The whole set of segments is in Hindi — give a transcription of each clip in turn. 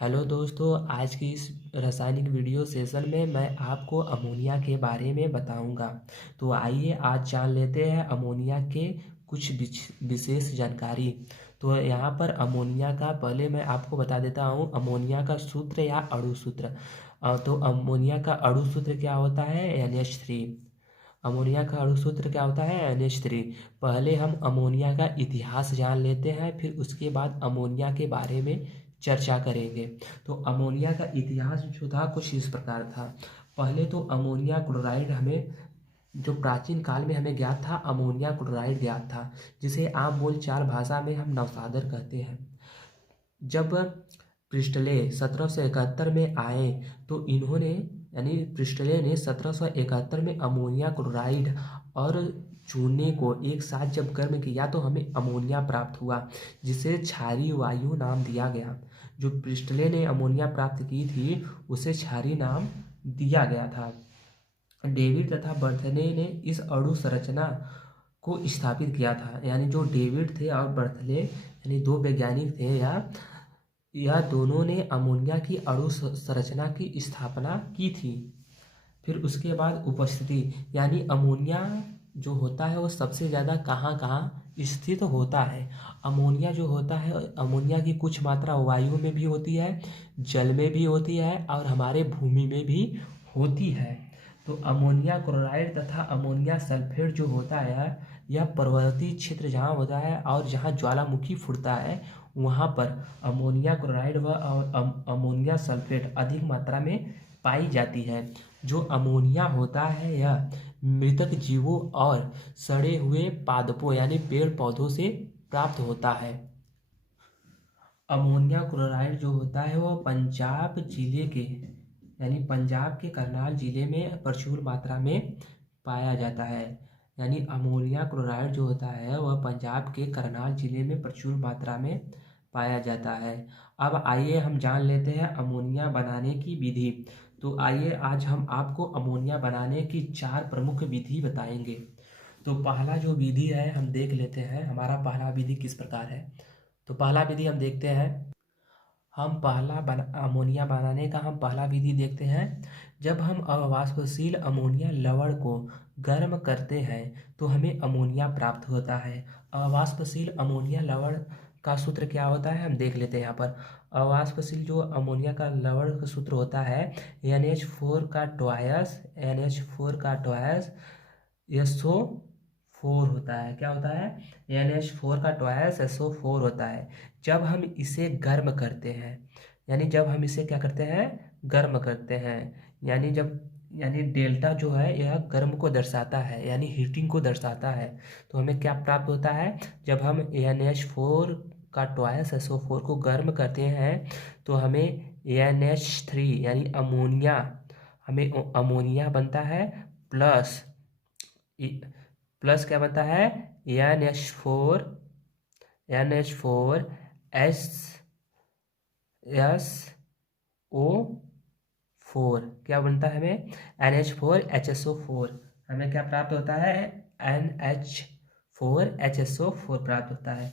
हेलो दोस्तों, आज की इस रासायनिक वीडियो सेशन में मैं आपको अमोनिया के बारे में बताऊंगा। तो आइए आज जान लेते हैं अमोनिया के कुछ विशेष जानकारी। तो यहाँ पर अमोनिया का पहले मैं आपको बता देता हूँ अमोनिया का सूत्र या अणु सूत्र। तो अमोनिया का अणु सूत्र क्या होता है? NH3। अमोनिया का अणु सूत्र क्या होता है? NH3। पहले हम अमोनिया का इतिहास जान लेते हैं, फिर उसके बाद अमोनिया के बारे में चर्चा करेंगे। तो अमोनिया का इतिहास जो था कुछ इस प्रकार था। पहले तो अमोनिया क्लोराइड हमें जो प्राचीन काल में हमें ज्ञात था, अमोनिया क्लोराइड ज्ञात था, जिसे आम बोलचाल भाषा में हम नवसादर कहते हैं। जब प्रिस्टले 1771 में आए तो इन्होंने यानी प्रिस्टले ने 1771 में अमोनिया क्लोराइड और चूने को एक साथ जब गर्म किया तो हमें अमोनिया प्राप्त हुआ, जिसे क्षारीय वायु नाम दिया गया। जो प्रिस्टले ने अमोनिया प्राप्त की थी उसे क्षारीय नाम दिया गया था। डेविड तथा बर्थले ने इस अणु संरचना को स्थापित किया था। यानी जो डेविड थे और बर्थले यानी दो वैज्ञानिक थे, यह दोनों ने अमोनिया की अणु संरचना की स्थापना की थी। फिर उसके बाद उपस्थिति, यानी अमोनिया जो होता है वो सबसे ज़्यादा कहाँ कहाँ स्थित होता है। अमोनिया जो होता है, अमोनिया की कुछ मात्रा वायु में भी होती है, जल में भी होती है और हमारे भूमि में भी होती है। तो अमोनिया क्लोराइड तथा अमोनिया सल्फेट जो होता है, यह पर्वतीय क्षेत्र जहाँ होता है और जहाँ ज्वालामुखी फूटता है वहाँ पर अमोनिया क्लोराइड व अमोनिया सल्फेट अधिक मात्रा में पाई जाती है। जो अमोनिया होता है यह मृतक जीवों और सड़े हुए पादपों यानी पेड़ पौधों से प्राप्त होता है। अमोनिया क्लोराइड जो होता है वो पंजाब जिले के यानी पंजाब के करनाल जिले में प्रचुर मात्रा में पाया जाता है। यानी अमोनिया क्लोराइड जो होता है वह पंजाब के करनाल जिले में प्रचुर मात्रा में पाया जाता है। अब आइए हम जान लेते हैं अमोनिया बनाने की विधि। तो आइए आज हम आपको अमोनिया बनाने की 4 प्रमुख विधि बताएंगे। तो पहला जो विधि है हम देख लेते हैं, हमारा पहला विधि किस प्रकार है। तो पहला विधि हम देखते हैं, अमोनिया बनाने का हम पहला विधि देखते हैं। जब हम अवाष्पशील अमोनिया लवण को गर्म करते हैं तो हमें अमोनिया प्राप्त होता है। अवाष्पशील अमोनिया लवण का सूत्र क्या होता है हम देख लेते हैं। यहाँ पर अवाष्पशील जो अमोनिया का लवण का सूत्र होता है NH4 का ट्वायस SO4 होता है। क्या होता है? NH4 का ट्वायस SO4 होता है। जब हम इसे गर्म करते हैं, यानी जब हम इसे क्या करते हैं, गर्म करते हैं, यानी डेल्टा जो है यह गर्म को दर्शाता है, यानी हीटिंग को दर्शाता है। तो हमें क्या प्राप्त होता है? जब हम NH4 का ट्वायस SO4 को गर्म करते हैं तो हमें NH3 यानी अमोनिया, हमें अमोनिया बनता है, प्लस प्लस क्या बनता है? NH4 SSO4 क्या बनता है हमें? NH4HSO4। हमें क्या प्राप्त होता है? NH4HSO4 प्राप्त होता है।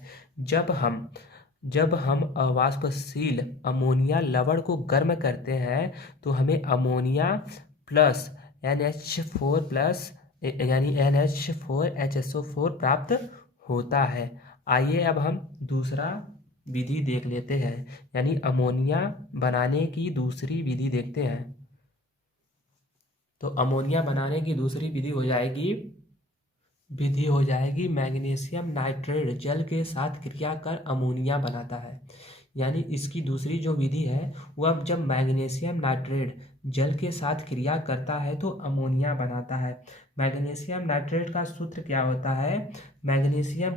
जब हम अवाष्पशील अमोनिया लवण को गर्म करते हैं तो हमें अमोनिया प्लस NH4 प्लस यानी NH4HSO4 प्राप्त होता है। आइए अब हम दूसरा विधि देख लेते हैं, यानी अमोनिया बनाने की दूसरी विधि देखते हैं। तो अमोनिया बनाने की दूसरी विधि हो जाएगी मैग्नीशियम नाइट्रेट जल के साथ क्रिया कर अमोनिया बनाता है। यानी इसकी दूसरी जो विधि है वह जब मैग्नीशियम नाइट्रेट जल के साथ क्रिया करता है तो अमोनिया बनाता है। मैग्नीशियम नाइट्रेट का सूत्र क्या होता है? मैग्नीशियम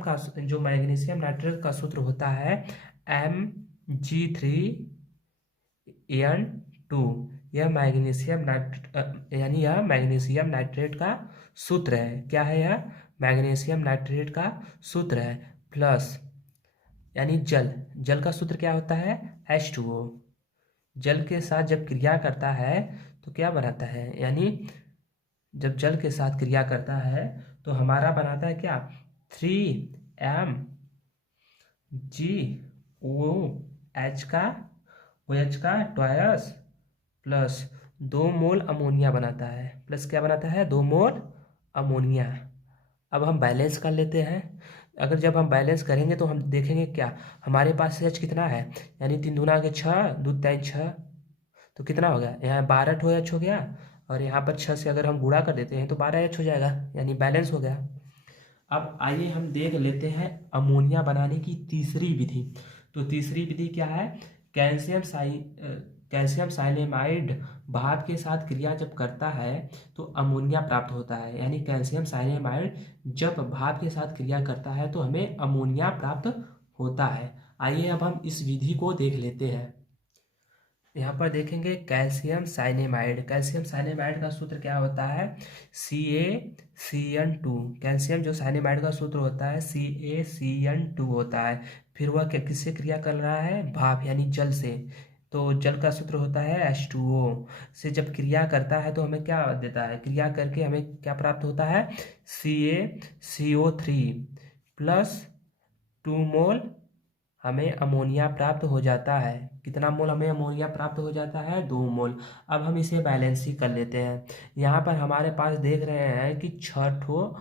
नाइट्रेट का सूत्र होता है Mg3n2। यह मैग्नीशियम नाइट्रेट का सूत्र है। क्या है यह? मैग्नीशियम नाइट्रेट का सूत्र है। प्लस यानी जल का सूत्र क्या होता है? H2O। जल के साथ जब क्रिया करता है तो क्या बनाता है? यानी जब जल के साथ क्रिया करता है तो हमारा बनाता है क्या? 3MgOH का OH का ट्वायस प्लस 2 मोल अमोनिया बनाता है, प्लस क्या बनाता है 2 मोल अमोनिया। अब हम बैलेंस कर लेते हैं। अगर जब हम बैलेंस करेंगे तो हम देखेंगे क्या हमारे पास एच कितना है, यानी 3 दूना के 6, 2 3 6, तो कितना हो गया यहाँ 12 ठो एच हो गया, और यहाँ पर 6 से अगर हम गुणा कर देते हैं तो 12 एच हो जाएगा, यानी बैलेंस हो गया। अब आइए हम देख लेते हैं अमोनिया बनाने की तीसरी विधि। तो तीसरी विधि क्या है, कैल्शियम कैल्शियम साइनेमाइड भाप के साथ क्रिया जब करता है तो अमोनिया प्राप्त होता है, यानी कैल्शियम साइनेमाइड जब भाप के साथ क्रिया करता है तो हमें अमोनिया प्राप्त होता है। आइए अब हम इस विधि को देख लेते हैं। यहाँ पर देखेंगे कैल्शियम साइनेमाइड का सूत्र क्या होता है, CaCN2। कैल्शियम जो साइनेमाइड का सूत्र होता है CaCN2 होता है। फिर वह किससे क्रिया कर रहा है, भाप यानी जल से, तो जल का सूत्र होता है H2O। से जब क्रिया करता है तो हमें क्या देता है, क्रिया करके हमें क्या प्राप्त होता है, CaCO3 प्लस 2 मोल हमें अमोनिया प्राप्त हो जाता है। कितना मोल हमें अमोनिया प्राप्त हो जाता है, 2 मोल। अब हम इसे बैलेंस ही कर लेते हैं। यहाँ पर हमारे पास देख रहे हैं कि 6 ठो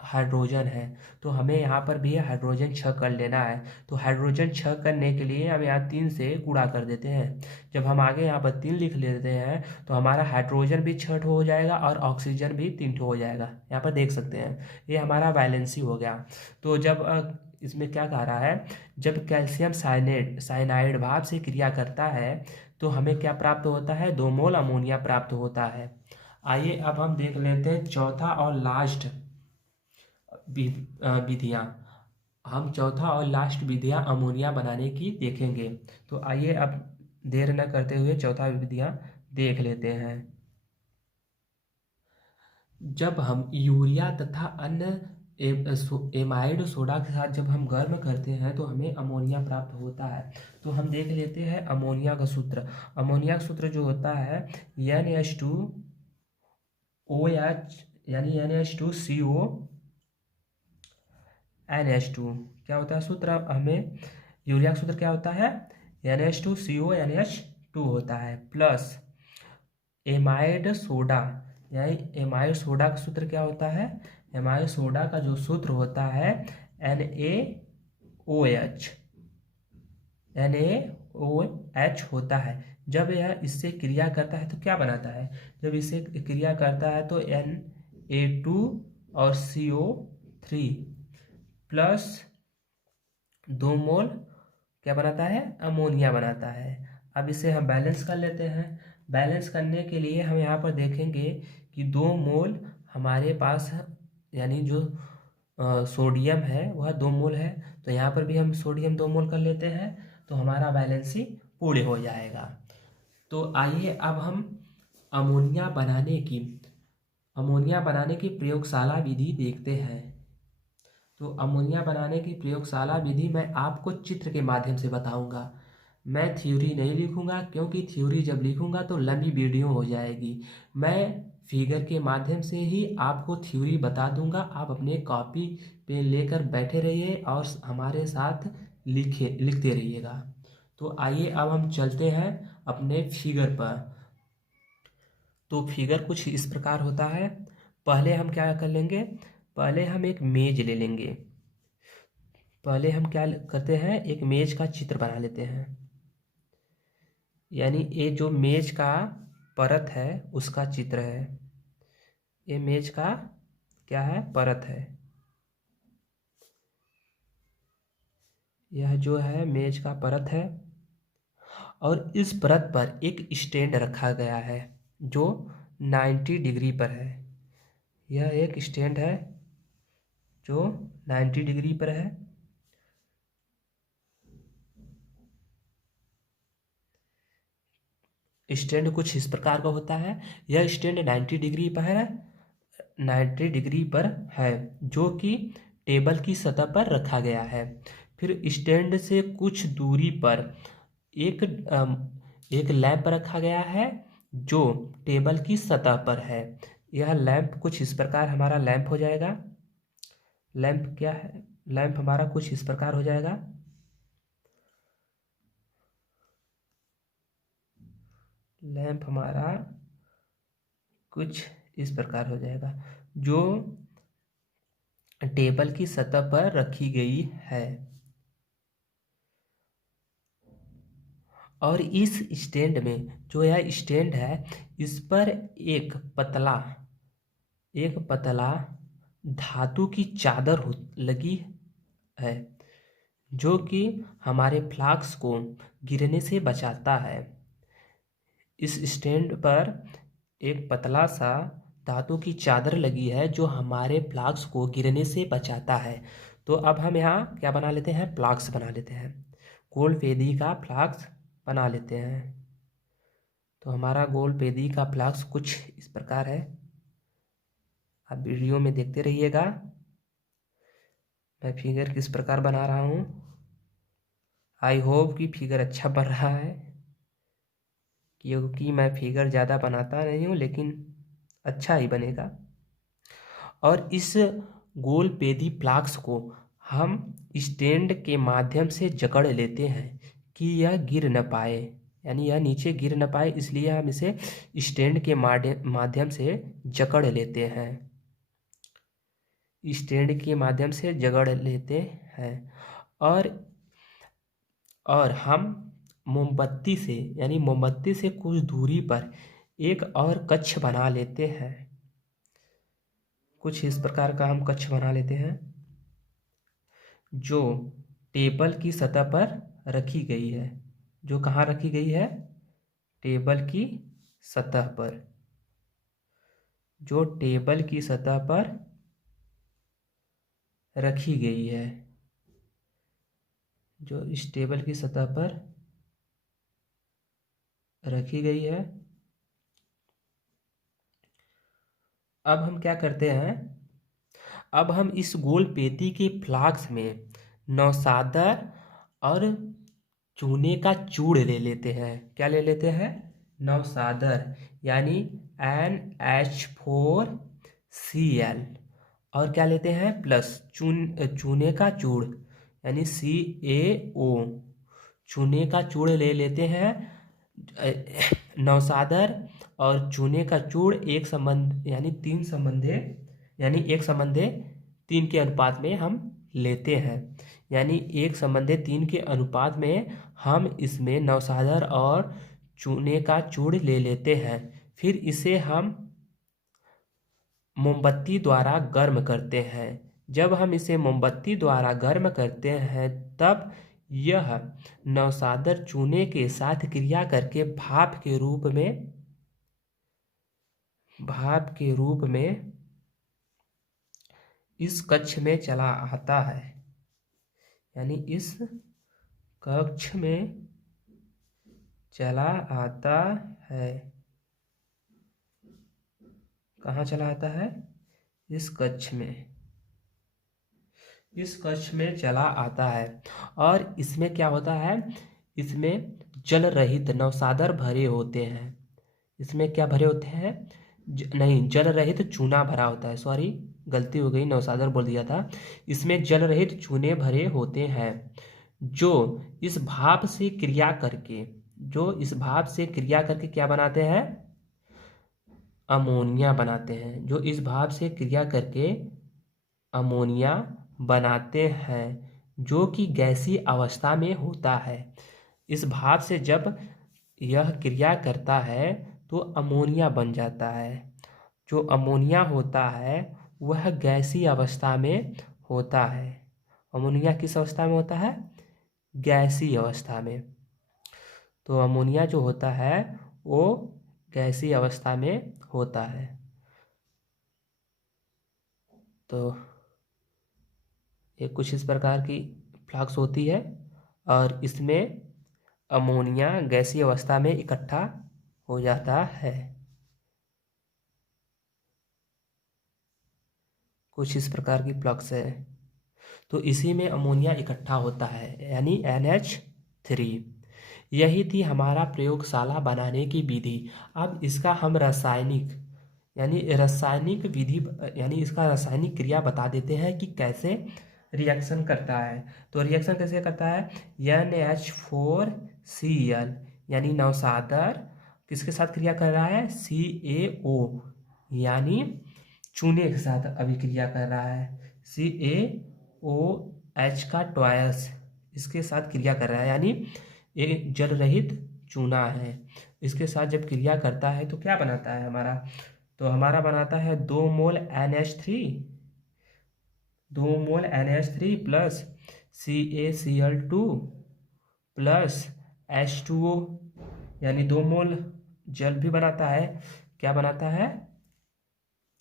हाइड्रोजन है, तो हमें यहाँ पर भी हाइड्रोजन 6 कर लेना है। तो हाइड्रोजन 6 करने के लिए हम यहाँ 3 से गुणा कर देते हैं। जब हम आगे यहाँ पर 3 लिख लेते हैं तो हमारा हाइड्रोजन भी 6 ठो हो जाएगा और ऑक्सीजन भी 3 ठो हो जाएगा। यहाँ पर देख सकते हैं ये हमारा बैलेंस ही हो गया। तो जब इसमें क्या कह रहा है, जब कैल्शियम साइनाइड भाप से क्रिया करता है तो हमें क्या प्राप्त होता है, 2 मोल अमोनिया प्राप्त होता है। आइए अब हम देख लेते हैं चौथा और लास्ट विधियाँ। हम चौथा और लास्ट विधियाँ अमोनिया बनाने की देखेंगे। तो आइए अब देर न करते हुए चौथा विधियाँ देख लेते हैं। जब हम यूरिया तथा अन्य एमाइड सोडा के साथ जब हम गर्म करते हैं तो हमें अमोनिया प्राप्त होता है। तो हम देख लेते हैं अमोनिया का सूत्र। अमोनिया का सूत्र जो होता है NH2OH, यानी NH2CO NH2 क्या होता है सूत्र, हमें यूरिया का सूत्र क्या होता है, NH2CO NH2 होता है, प्लस एमाइड सोडा, यानी एमाइड सोडा का सूत्र क्या होता है, एमाइड सोडा का जो सूत्र होता है NaOH होता है। जब यह इससे क्रिया करता है तो क्या बनाता है, जब इससे क्रिया करता है तो Na2 और CO3 प्लस 2 मोल क्या बनाता है, अमोनिया बनाता है। अब इसे हम बैलेंस कर लेते हैं। बैलेंस करने के लिए हम यहाँ पर देखेंगे कि 2 मोल हमारे पास यानी जो सोडियम है वह 2 मोल है, तो यहाँ पर भी हम सोडियम 2 मोल कर लेते हैं, तो हमारा बैलेंस ही पूर्ण हो जाएगा। तो आइए अब हम अमोनिया बनाने की प्रयोगशाला विधि देखते हैं। तो अमोनिया बनाने की प्रयोगशाला विधि मैं आपको चित्र के माध्यम से बताऊंगा। मैं थ्योरी नहीं लिखूंगा, क्योंकि थ्योरी जब लिखूंगा तो लंबी वीडियो हो जाएगी। मैं फिगर के माध्यम से ही आपको थ्योरी बता दूंगा। आप अपने कॉपी पेन लेकर बैठे रहिए और हमारे साथ लिखते रहिएगा। तो आइए अब हम चलते हैं अपने फिगर पर। तो फिगर कुछ इस प्रकार होता है। पहले हम क्या कर लेंगे, पहले हम एक मेज ले लेंगे। पहले हम क्या करते हैं, एक मेज का चित्र बना लेते हैं, यानी ये जो मेज का परत है उसका चित्र है। ये मेज का क्या है, परत है। यह जो है मेज का परत है, और इस परत पर एक स्टैंड रखा गया है जो 90 डिग्री पर है। यह एक स्टैंड है जो 90 डिग्री पर है। स्टैंड कुछ इस प्रकार का होता है। यह स्टैंड 90 डिग्री पर है, 90 डिग्री पर है, जो कि टेबल की सतह पर रखा गया है। फिर स्टैंड से कुछ दूरी पर एक एक लैंप रखा गया है जो टेबल की सतह पर है। यह लैंप कुछ इस प्रकार हमारा लैंप हो जाएगा। लैंप क्या है, लैंप हमारा कुछ इस प्रकार हो जाएगा। लैंप हमारा कुछ इस प्रकार हो जाएगा, जो टेबल की सतह पर रखी गई है। और इस स्टैंड में, जो यह स्टैंड है, इस पर एक पतला धातु की चादर लगी है, जो कि हमारे फ्लास्क को गिरने से बचाता है। इस स्टैंड पर एक पतला सा धातु की चादर लगी है, जो हमारे फ्लास्क को गिरने से बचाता है। तो अब हम यहाँ क्या बना लेते हैं, फ्लास्क बना लेते हैं, गोलपेदी का फ्लास्क बना लेते हैं। तो हमारा गोलपेदी का फ्लास्क कुछ इस प्रकार है। आप वीडियो में देखते रहिएगा, मैं फिगर किस प्रकार बना रहा हूँ। आई होप कि फिगर अच्छा बन रहा है, क्योंकि मैं फिगर ज़्यादा बनाता नहीं हूँ, लेकिन अच्छा ही बनेगा। और इस गोलपेदी फ्लास्क को हम स्टैंड के माध्यम से जकड़ लेते हैं कि यह गिर न पाए, यानी यह नीचे गिर न पाए, इसलिए हम इसे स्टैंड के माध्यम से जकड़ लेते हैं, स्टैंड के माध्यम से जकड़ लेते हैं। और हम मोमबत्ती से, यानी मोमबत्ती से कुछ दूरी पर एक और कक्ष बना लेते हैं। कुछ इस प्रकार का हम कक्ष बना लेते हैं, जो टेबल की सतह पर रखी गई है। जो कहाँ रखी गई है, टेबल की सतह पर, जो टेबल की सतह पर रखी गई है, जो इस टेबल की सतह पर रखी गई है। अब हम क्या करते हैं, अब हम इस गोलपेदी के फ्लास्क में नौसादर और चूने का चूड़ ले लेते हैं। क्या ले लेते हैं, नौसादर, यानी NH4Cl, और क्या लेते हैं, प्लस चूने का चूड़, यानी CaO, चूने का चूड़ ले लेते हैं। नौसादर और चूने का चूड़ एक संबंध, यानी एक संबंधे 3 के अनुपात में हम लेते हैं, यानी 1 संबंधे 3 के अनुपात में हम इसमें नौसादर और चूने का चूड़ ले लेते हैं। फिर इसे हम मोमबत्ती द्वारा गर्म करते हैं। जब हम इसे मोमबत्ती द्वारा गर्म करते हैं, तब यह नौसादर चूने के साथ क्रिया करके भाप के रूप में इस कक्ष में चला आता है, यानी इस कक्ष में चला आता है। कहाँ चला आता है, इस कक्ष में चला आता है। और इसमें क्या होता है, इसमें जल रहित नौसादर भरे होते हैं। इसमें क्या भरे होते हैं, नहीं, जल रहित चूना भरा होता है, सॉरी गलती हो गई, नौसादर बोल दिया था। इसमें जल रहित चूने भरे होते हैं, जो इस भाप से क्रिया करके क्या बनाते हैं, अमोनिया बनाते हैं। जो इस भाप से क्रिया करके अमोनिया बनाते हैं, जो कि गैसीय अवस्था में होता है। इस भाप से जब यह क्रिया करता है तो अमोनिया बन जाता है। जो अमोनिया होता है वह गैसीय अवस्था में होता है। अमोनिया किस अवस्था में होता है, गैसीय अवस्था में। तो अमोनिया जो होता है वो गैसीय अवस्था में होता है। तो ये कुछ इस प्रकार की फ्लास्क होती है, और इसमें अमोनिया गैसीय अवस्था में इकट्ठा हो जाता है। कुछ इस प्रकार की फ्लास्क है, तो इसी में अमोनिया इकट्ठा होता है, यानी NH3। यही थी हमारा प्रयोगशाला बनाने की विधि। अब इसका हम रासायनिक विधि, यानी इसका रासायनिक क्रिया बता देते हैं कि कैसे रिएक्शन करता है। तो रिएक्शन कैसे करता है, NH4Cl, यानी नौसादर किसके साथ क्रिया कर रहा है? CaO, यानी चूने के साथ अभी क्रिया कर रहा है। CaOH का ट्वायस इसके साथ क्रिया कर रहा है, यानी एक जल रहित चूना है। इसके साथ जब क्रिया करता है तो क्या बनाता है हमारा? तो हमारा बनाता है 2 मोल NH3, 2 मोल NH3 plus CaCl2 plus H2O, यानी 2 मोल जल भी बनाता है। क्या बनाता है?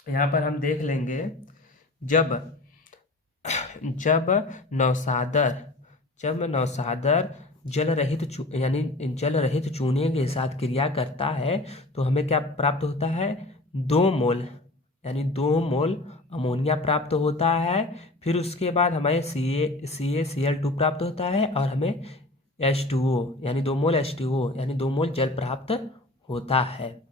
यहाँ पर हम देख लेंगे, जब जब नौसादर जब नौसादर जल रहित यानी जल रहित चूने के साथ क्रिया करता है तो हमें क्या प्राप्त होता है? 2 मोल, यानी 2 मोल अमोनिया प्राप्त होता है। फिर उसके बाद हमें CaCl2 प्राप्त होता है और हमें H2O, यानी 2 मोल H2O, यानी 2 मोल जल प्राप्त होता है।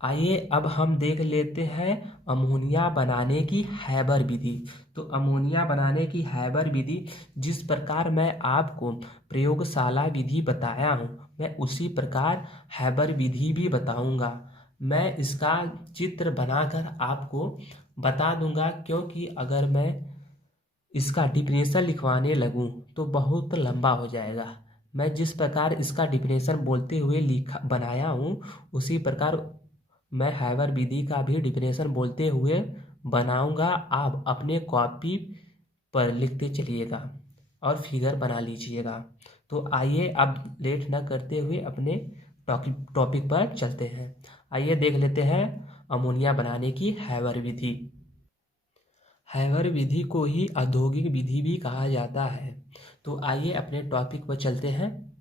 आइए अब हम देख लेते हैं अमोनिया बनाने की हैबर विधि। तो अमोनिया बनाने की हैबर विधि, जिस प्रकार मैं आपको प्रयोगशाला विधि बताया हूँ, मैं उसी प्रकार हैबर विधि भी बताऊँगा। मैं इसका चित्र बनाकर आपको बता दूँगा, क्योंकि अगर मैं इसका डिफिनेशन लिखवाने लगूँ तो बहुत लंबा हो जाएगा। मैं जिस प्रकार इसका डिफिनेशन बोलते हुए लिखा बनाया हूँ, उसी प्रकार मैं हैबर विधि का भी डिफिनेशन बोलते हुए बनाऊंगा। आप अपने कॉपी पर लिखते चलिएगा और फिगर बना लीजिएगा। तो आइए अब लेट न करते हुए अपने टॉपिक पर चलते हैं। आइए देख लेते हैं अमोनिया बनाने की हैबर विधि। हैबर विधि को ही औद्योगिक विधि भी कहा जाता है। तो आइए अपने टॉपिक पर चलते हैं।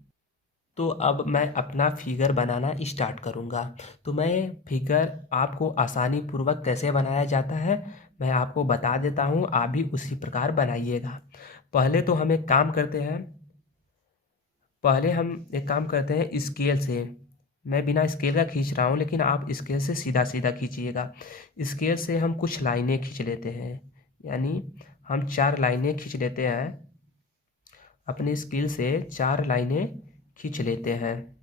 तो अब मैं अपना फिगर बनाना स्टार्ट करूँगा। तो मैं फिगर आपको आसानी पूर्वक कैसे बनाया जाता है मैं आपको बता देता हूँ, आप भी उसी प्रकार बनाइएगा। पहले तो हम एक काम करते हैं, स्केल से। मैं बिना स्केल का खींच रहा हूँ, लेकिन आप स्केल से सीधा सीधा खींचिएगा। स्केल से हम कुछ लाइनें खींच लेते हैं, यानी हम 4 लाइनें खींच लेते हैं। अपने स्केल से 4 लाइनें खींच लेते हैं।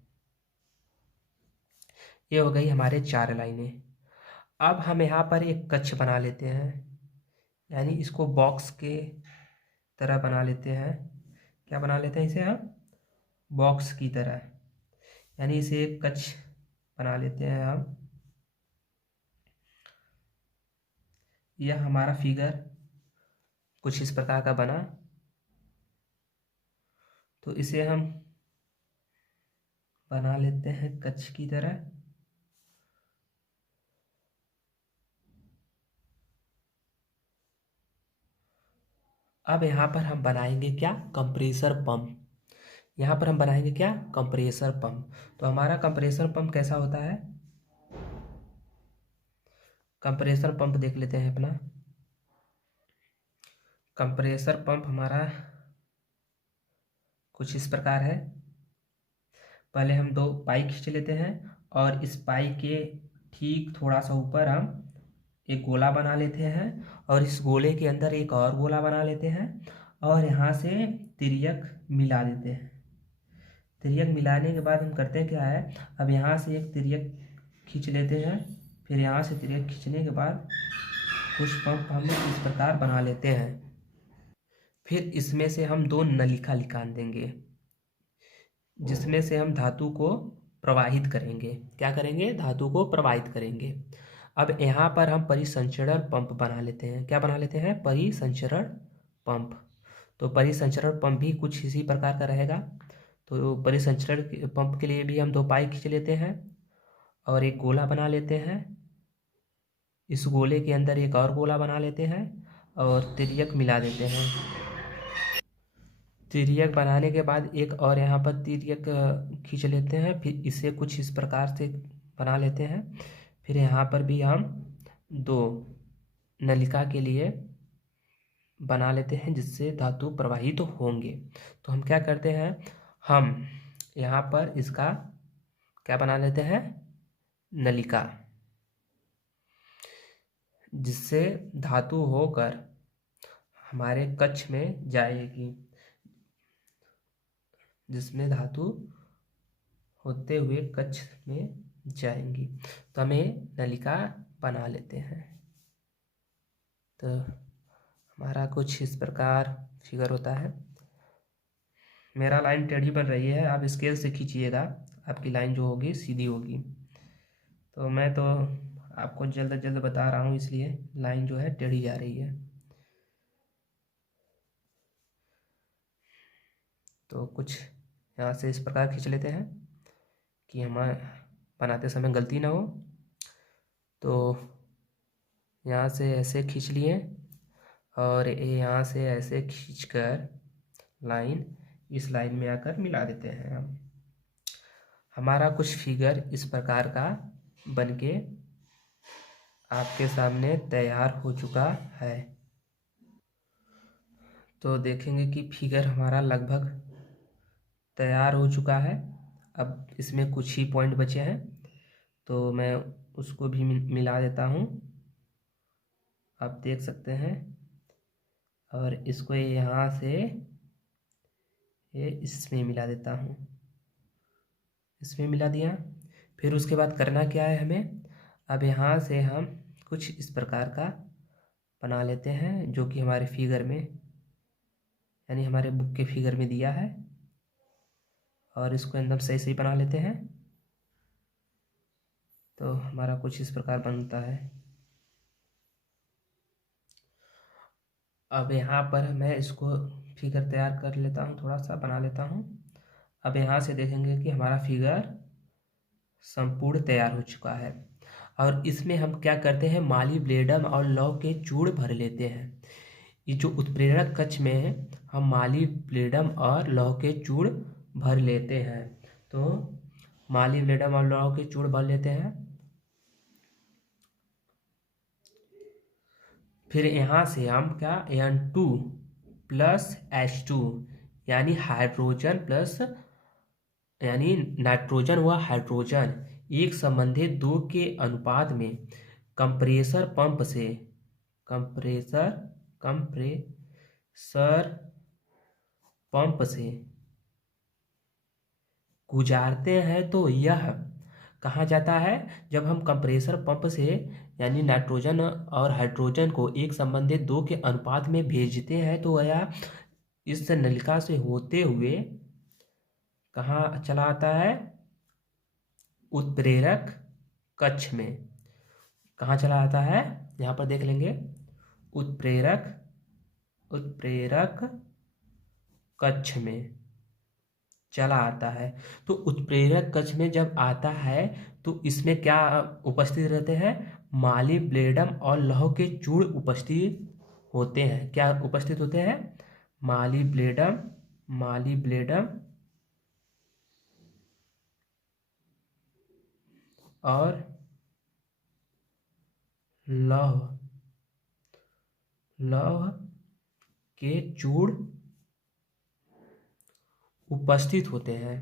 ये हो गई हमारे 4 लाइनें। अब हम यहाँ पर एक कक्ष बना लेते हैं, यानी इसको बॉक्स के तरह बना लेते हैं। क्या बना लेते हैं इसे हम? बॉक्स की तरह, यानी इसे एक कक्ष बना लेते हैं हम। यह हमारा फिगर कुछ इस प्रकार का बना। तो इसे हम बना लेते हैं कक्ष की तरह। अब यहाँ पर हम बनाएंगे क्या? Compressor pump. यहाँ पर हम बनाएंगे क्या? Compressor pump. तो हमारा कंप्रेसर पंप कैसा होता है? कंप्रेसर पंप देख लेते हैं अपना। कंप्रेसर पंप हमारा कुछ इस प्रकार है। पहले हम 2 पाई खींच लेते हैं और इस पाई के ठीक थोड़ा सा ऊपर हम एक गोला बना लेते हैं और इस गोले के अंदर एक और गोला बना लेते हैं और यहाँ से तिर्यक मिला देते हैं। तिर्यक मिलाने के बाद हम करते हैं क्या है, अब यहाँ से एक तिर्यक खींच लेते हैं, फिर यहाँ से तिर्यक खींचने के बाद कुछ पंप हम इस प्रकार बना लेते हैं। फिर इसमें से हम 2 नलिका निकाल देंगे, जिसमें से हम धातु को प्रवाहित करेंगे। क्या करेंगे? धातु को प्रवाहित करेंगे। अब यहाँ पर हम परिसंचरण पंप बना लेते हैं। क्या बना लेते हैं? परिसंचरण पंप। तो परिसंचरण पंप भी कुछ इसी प्रकार का रहेगा। तो परिसंचरण पंप के लिए भी हम 2 पाई खींच लेते हैं और एक गोला बना लेते हैं। इस गोले के अंदर एक और गोला बना लेते हैं और तिर्यक मिला देते हैं। तिर्यक बनाने के बाद एक और यहाँ पर तिर्यक खींच लेते हैं, फिर इसे कुछ इस प्रकार से बना लेते हैं। फिर यहाँ पर भी हम 2 नलिका के लिए बना लेते हैं, जिससे धातु प्रवाहित तो होंगे। तो हम क्या करते हैं, हम यहाँ पर इसका क्या बना लेते हैं? नलिका, जिससे धातु होकर हमारे कक्ष में जाएगी, जिसमें धातु होते हुए कक्ष में जाएंगी। तो हमें नलिका बना लेते हैं। तो हमारा कुछ इस प्रकार फिगर होता है। मेरा लाइन टेढ़ी बन रही है, आप स्केल से खींचिएगा, आपकी लाइन जो होगी सीधी होगी। तो मैं तो आपको जल्द जल्द बता रहा हूँ, इसलिए लाइन जो है टेढ़ी जा रही है। तो कुछ यहाँ से इस प्रकार खींच लेते हैं कि हमें बनाते समय गलती ना हो। तो यहाँ से ऐसे खींच लिए और यहाँ से ऐसे खींचकर लाइन इस लाइन में आकर मिला देते हैं हम। हमारा कुछ फिगर इस प्रकार का बनके आपके सामने तैयार हो चुका है। तो देखेंगे कि फिगर हमारा लगभग तैयार हो चुका है। अब इसमें कुछ ही पॉइंट बचे हैं, तो मैं उसको भी मिला देता हूँ, आप देख सकते हैं। और इसको यहाँ से ये इसमें मिला देता हूँ, इसमें मिला दिया। फिर उसके बाद करना क्या है हमें, अब यहाँ से हम कुछ इस प्रकार का बना लेते हैं, जो कि हमारे फिगर में यानी हमारे बुक के फिगर में दिया है। और इसको एकदम सही सही बना लेते हैं। तो हमारा कुछ इस प्रकार बनता है। अब यहाँ पर मैं इसको फिगर तैयार कर लेता हूँ, थोड़ा सा बना लेता हूँ। अब यहाँ से देखेंगे कि हमारा फिगर संपूर्ण तैयार हो चुका है। और इसमें हम क्या करते हैं, मालिब्लेडम और लौह के चूर्ण भर लेते हैं। ये जो उत्प्रेरक कक्ष में है, हम मालिब्लेडम और लौह के चूर्ण भर लेते हैं। तो मालिब्लेडम और लौह के चूर्ण भर लेते हैं। फिर यहाँ से हम क्या N2 प्लस H2 यानी हाइड्रोजन प्लस यानी नाइट्रोजन व हाइड्रोजन एक संबंधित दो के अनुपात में कंप्रेसर पंप से गुजारते हैं। तो यह कहाँ जाता है, जब हम कंप्रेसर पंप से यानी नाइट्रोजन और हाइड्रोजन को एक संबंधित दो के अनुपात में भेजते हैं, तो यह इस नलिका से होते हुए कहाँ चला आता है, उत्प्रेरक कक्ष में। कहाँ चला आता है, यहाँ पर देख लेंगे, उत्प्रेरक कक्ष में चला आता है। तो उत्प्रेरक कक्ष में जब आता है तो इसमें क्या उपस्थित रहते हैं, मालिब्लेडम और लौह के चूर्ण उपस्थित होते हैं। क्या उपस्थित होते हैं, मालिब्लेडम और लौह के चूर्ण उपस्थित होते हैं।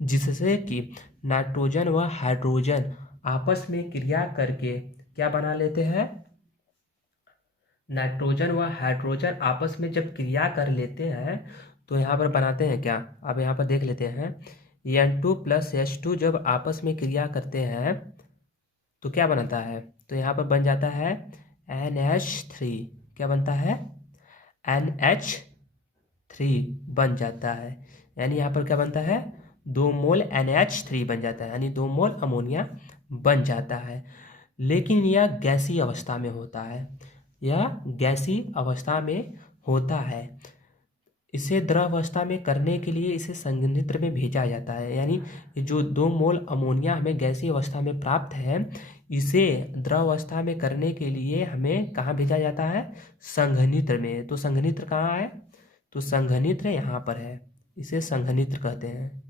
जिससे कि नाइट्रोजन व हाइड्रोजन आपस में क्रिया करके क्या बना लेते हैं, नाइट्रोजन व हाइड्रोजन आपस में जब क्रिया कर लेते हैं तो यहाँ पर बनाते हैं क्या, अब यहाँ पर देख लेते हैं। N2 प्लस H2 जब आपस में क्रिया करते हैं तो क्या बनता है, तो यहाँ पर बन जाता है NH3। क्या बनता है, NH3 बन जाता है। यानी यहाँ पर क्या बनता है, 2 मोल NH3 बन जाता है, यानी 2 मोल अमोनिया बन जाता है। लेकिन यह गैसीय अवस्था में होता है, यह गैसीय अवस्था में होता है। इसे द्रव अवस्था में करने के लिए इसे संघनित्र में भेजा जाता है। यानी जो 2 मोल अमोनिया हमें गैसीय अवस्था में प्राप्त है, इसे द्रव अवस्था में करने के लिए हमें कहाँ भेजा जाता है, संघनित्र में। तो संघनित्र कहाँ है, तो संघनित्र यहाँ पर है, इसे संघनित्र कहते हैं।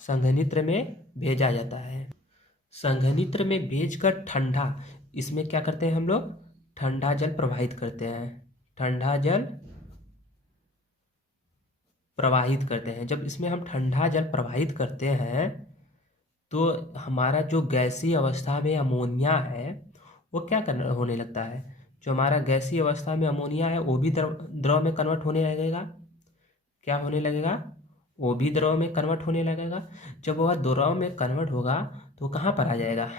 संघनित्र में भेजा जाता है। संघनित्र में भेजकर ठंडा, इसमें क्या करते हैं हम लोग, ठंडा जल प्रवाहित करते हैं। ठंडा जल प्रवाहित करते हैं। जब इसमें हम ठंडा जल प्रवाहित करते हैं तो हमारा जो गैसीय अवस्था में अमोनिया है वो क्या करना होने लगता है, जो हमारा गैसीय अवस्था में अमोनिया है वो भी द्रव द्रव में कन्वर्ट होने लगेगा। क्या होने लगेगा, वो भी द्रव में कन्वर्ट होने लगेगा। जब वह द्रव में कन्वर्ट होगा तो कहाँ पर आ जाएगा,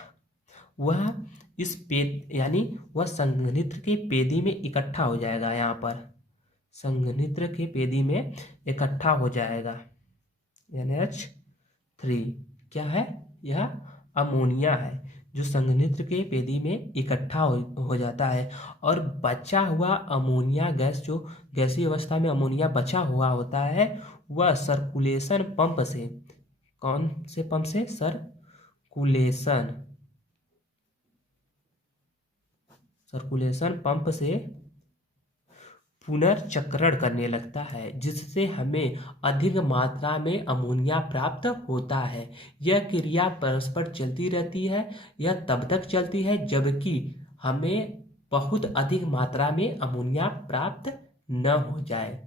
वह इस पेद यानी वह संघनित्र के पेदी में इकट्ठा हो जाएगा। यहाँ पर संघनित्र के पेदी में इकट्ठा हो जाएगा। NH3 क्या है, यह अमोनिया है जो संघनित्र के पेदी में इकट्ठा हो जाता है। और बचा हुआ अमोनिया गैस, जो गैसीय अवस्था में अमोनिया बचा हुआ होता है, वह सर्कुलेशन पंप से, कौन से पंप से, सर्कुलेशन पंप से पुनर्चक्रण करने लगता है, जिससे हमें अधिक मात्रा में अमोनिया प्राप्त होता है। यह क्रिया परस्पर चलती रहती है। यह तब तक चलती है जबकि हमें बहुत अधिक मात्रा में अमोनिया प्राप्त न हो जाए।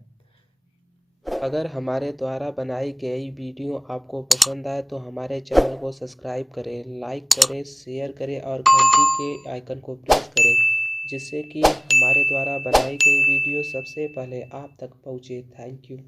अगर हमारे द्वारा बनाई गई वीडियो आपको पसंद आए तो हमारे चैनल को सब्सक्राइब करें, लाइक करें, शेयर करें और घंटी के आइकन को प्रेस करें, जिससे कि हमारे द्वारा बनाई गई वीडियो सबसे पहले आप तक पहुंचे। Thank you.